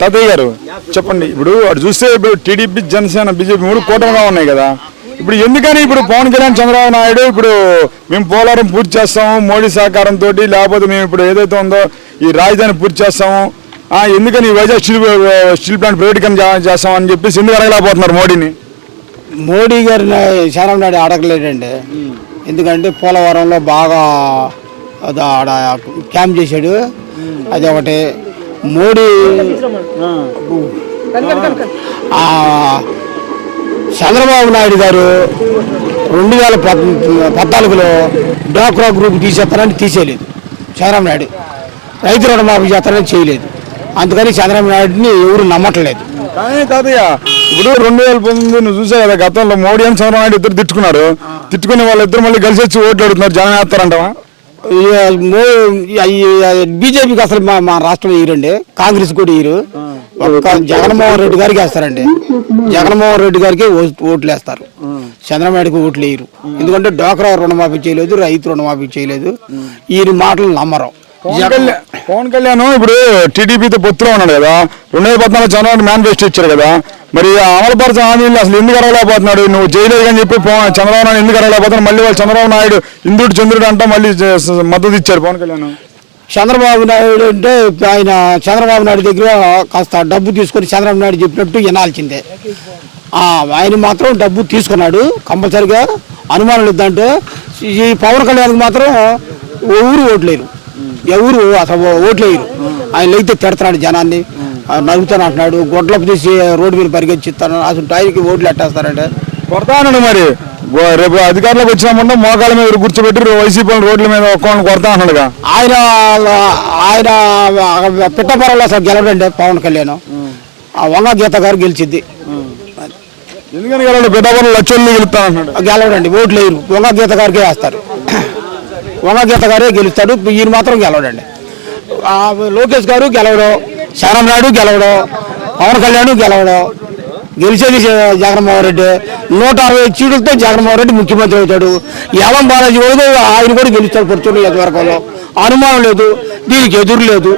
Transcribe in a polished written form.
తాతయ్య గారు చెప్పండి, ఇప్పుడు అటు చూస్తే ఇప్పుడు టీడీపీ జనసేన బీజేపీ మూడు కూటమిగా ఉన్నాయి కదా, ఇప్పుడు ఎందుకని ఇప్పుడు పవన్ కళ్యాణ్ చంద్రబాబు నాయుడు ఇప్పుడు మేము పోలవరం పూర్తి చేస్తాము మోడీ సహకారంతో, లేకపోతే మేము ఇప్పుడు ఏదైతే ఉందో ఈ రాజధాని పూర్తి చేస్తాము, ఎందుకని వైజాగ్ స్టీల్ ప్లాంట్ ప్రైవేటీకరణ చేస్తామని చెప్పేసి ఎందుకు అడగలేకపోతున్నారు మోడీని? మోడీ గారిని చంద్రబాబు నాయుడు అడగలేడండి. ఎందుకంటే పోలవరంలో బాగా ఆడ క్యాంప్ చేశాడు, అది ఒకటి. మోడీ చంద్రబాబు నాయుడు గారు 2014లో డ్వాక్రా గ్రూప్ తీసేస్తానని తీసేయలేదు చంద్రబాబు నాయుడు, రైతు రుణమాఫీ చేస్తానని చేయలేదు. అందుకని చంద్రబాబు నాయుడిని ఎవరు నమ్మట్లేదు. కానీ తాతయ్య ఇప్పుడు 2019 నువ్వు చూసా కదా, గతంలో మోడీ అని చంద్రబాబు నాయుడు ఇద్దరు తిట్టుకునే వాళ్ళిద్దరు మళ్ళీ కలిసి వచ్చి ఓట్లు అడుగుతున్నారు, జనం వేస్తారంటావా? బీజేపీకి అసలు మా రాష్ట్రంలో ఇయ్యరండి, కాంగ్రెస్ కూడా ఇయ్యరు. ఒక్క జగన్మోహన్ రెడ్డి గారికి వేస్తారండి, జగన్మోహన్ రెడ్డి గారికి ఓట్లు వేస్తారు, చంద్రబాబు నాయుడుకి ఓట్లు వేయరు. ఎందుకంటే డ్వాక్రా రుణమాఫీ చేయలేదు, రైతు రుణమాఫీ చేయలేదు, ఈయన మాటలు నమ్మరు. పవన్ కళ్యాణ్ ఇప్పుడు టీడీపీతో పొత్తులో ఉన్నాడు కదా, 2014 చంద్రబాబు మేనిఫెస్టో ఇచ్చారు కదా, మరి అమలుపరచ హామీలు అసలు ఎందుకు అడగలేకపోతున్నాడు? నువ్వు చేయలేదు అని చెప్పి చంద్రబాబు నాయుడు ఎందుకు అడగలేకపోతున్నాడు? మళ్ళీ వాళ్ళు చంద్రబాబు నాయుడు ఇందుడు చంద్రుడు అంటా మళ్ళీ మద్దతు ఇచ్చారు పవన్ కళ్యాణ్. చంద్రబాబు నాయుడు అంటే ఆయన చంద్రబాబు నాయుడు దగ్గర కాస్త డబ్బు తీసుకొని చంద్రబాబు నాయుడు చెప్పినట్టు వినాల్సిందే. ఆయన మాత్రం డబ్బు తీసుకున్నాడు కంపల్సరిగా, అనుమానం లేదంటే. ఈ పవన్ కళ్యాణ్కి మాత్రం ఎవరు ఓట్లేరు, ఎవరు అసలు ఓట్లేరు. ఆయన లేకపోతే తిడతాడు జనాన్ని, నవ్వుతాను అంటున్నాడు, గొడ్లకు తీసి రోడ్డు మీద పరిగెత్తిస్తాను, అసలు టైంకి ఓట్లు ఎట్టేస్తారంటే కొడతాను. మరి రేపు అధికారంలోకి వచ్చినామంటే మోకాళ్ళ మీద కూర్చోబెట్టి వైసీపీ రోడ్ల మీద ఒక్కొక్కరిని కొడతా అన్నాడుగా. ఆయన పిట్టపరంలో అసలు గెలవడండి పవన్ కళ్యాణ్. వంగ గీత గారు గెలిచిద్ది. ఎందుకని గెలవడు? పిట్టపరంలో లక్షలు గెలుస్తా అన్నాడు, గెలవడండి, ఓట్లు వేయరు, వంగ గీత గారికి వేస్తారు, వంగ గీత గారే గెలుస్తాడు, ఈయన మాత్రం గెలవడండి. లోకేష్ గారు గెలవడం, చంద్రబాబు నాయుడు గెలవడం, పవన్ కళ్యాణ్ గెలవడం. గెలిచేది జగన్మోహన్ రెడ్డి, 160 సీట్లతో జగన్మోహన్ రెడ్డి ముఖ్యమంత్రి అవుతాడు. యావం బాలాజీ కూడా ఆయన కూడా గెలుస్తాడు పొత్తు నియోజకవర్గంలో, అనుమానం లేదు, దీనికి ఎదురు లేదు.